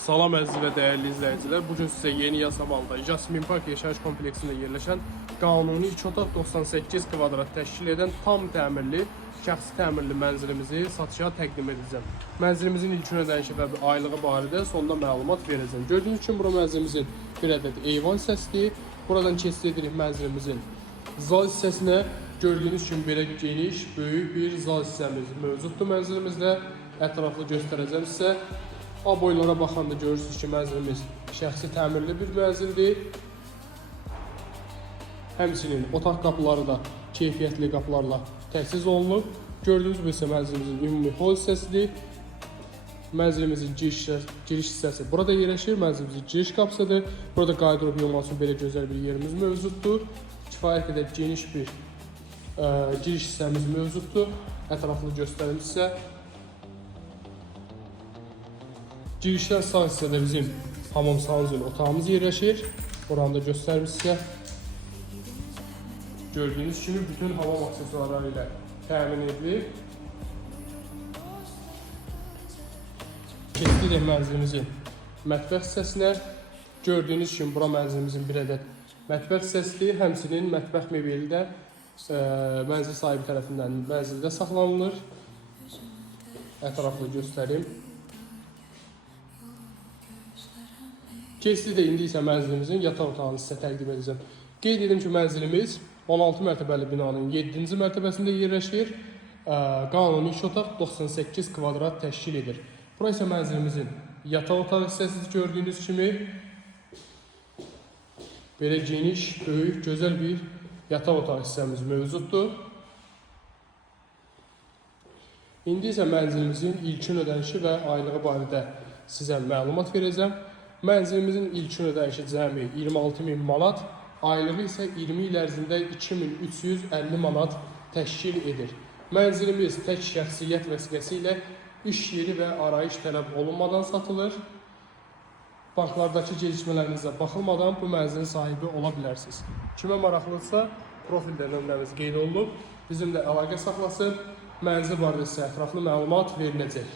Salam əziz və dəyərli izləyicilər. Bugün sizə yeni Yasamalda Jasmin Park yaşayış kompleksində yerləşən qanuni 2 otaq 98 kvadrat təşkil edən tam təmirli, şəxsi təmirli mənzilimizi satışa təqdim edəcəm. Mənzilimizin ilkin ödənişi və aylığı barədə sonda məlumat verəcəm. Gördüyünüz kimi bura mənzilimizin bir ədəd eyvan hissəsidir. Buradan keçid edirik mənzilimizin zal hissəsinə. Gördüyünüz kimi belə geniş, böyük bir zal hissəmiz mövcuddur mənzilimizdə. Ətraflı göstərəcəm sizə. A boylara baxanda görürsünüz ki, mənzilimiz şəxsi təmirli bir mənzildir. Həmçinin otaq qapıları da keyfiyyətli qapılarla təchiz olunub. Gördüyünüz bu isə mənzilimizin ümumi hol hissəsidir. Mənzilimizin giriş hissəsi burada yerləşir. Mənzilimizin giriş qapısıdır. Burada qardırop yığmaq üçün belə gözəl bir yerimiz mövcuddur. Kifayət qədər geniş bir giriş hissəmiz mövcuddur. Ətraflı göstərim sizə. Girişdən sağ hissədə bizim hamam sanuzeli otağımız yerləşir. Oranı da göstərim sizə. Gördüyünüz kimi bütün hamam aksesuarları ilə təmin edilir. Keçdik mənzilimizin mətbəx hissəsinə. Gördüyünüz kimi bura mənzilimizin bir ədəd mətbəx hissəsidir. Həmçinin mətbəx mebeli də mənzil sahibi tərəfindən mənzildə saxlanılır. Ətraflı göstərim. Keçdi də indi isə mənzilimizin yataq otağını sizə təqdim edəcəm. Qeyd edim ki, mənzilimiz 16 mərtəbəli binanın 7-ci mərtəbəsində yerləşir. Qanuni 2 otaq 98 kvadrat təşkil edir. Bura isə mənzilimizin yataq otağı hissəsidir. Gördüyünüz kimi belə geniş, böyük, gözəl bir yataq otağı hissəmiz mövcuddur. İndi isə mənzilimizin ilkin ödənişi və aylığı barədə sizə məlumat verəcəm. Mənzilimizin ilkin ödənişi cəmi 26.000 manat, aylığı isə 20 il ərzində 2350 manat təşkil edir. Mənzilimiz tək şəxsiyyət vəsiqəsi ilə iş yeri və arayış tələb olunmadan satılır. Banklardakı gecikmələrinizə baxılmadan bu mənzilin sahibi ola bilərsiniz. Kimə maraqlıdırsa, profildə nömrəmiz qeyd olunub. Bizimlə əlaqə saxlasın, mənzil barədə sizə ətraflı məlumat veriləcək.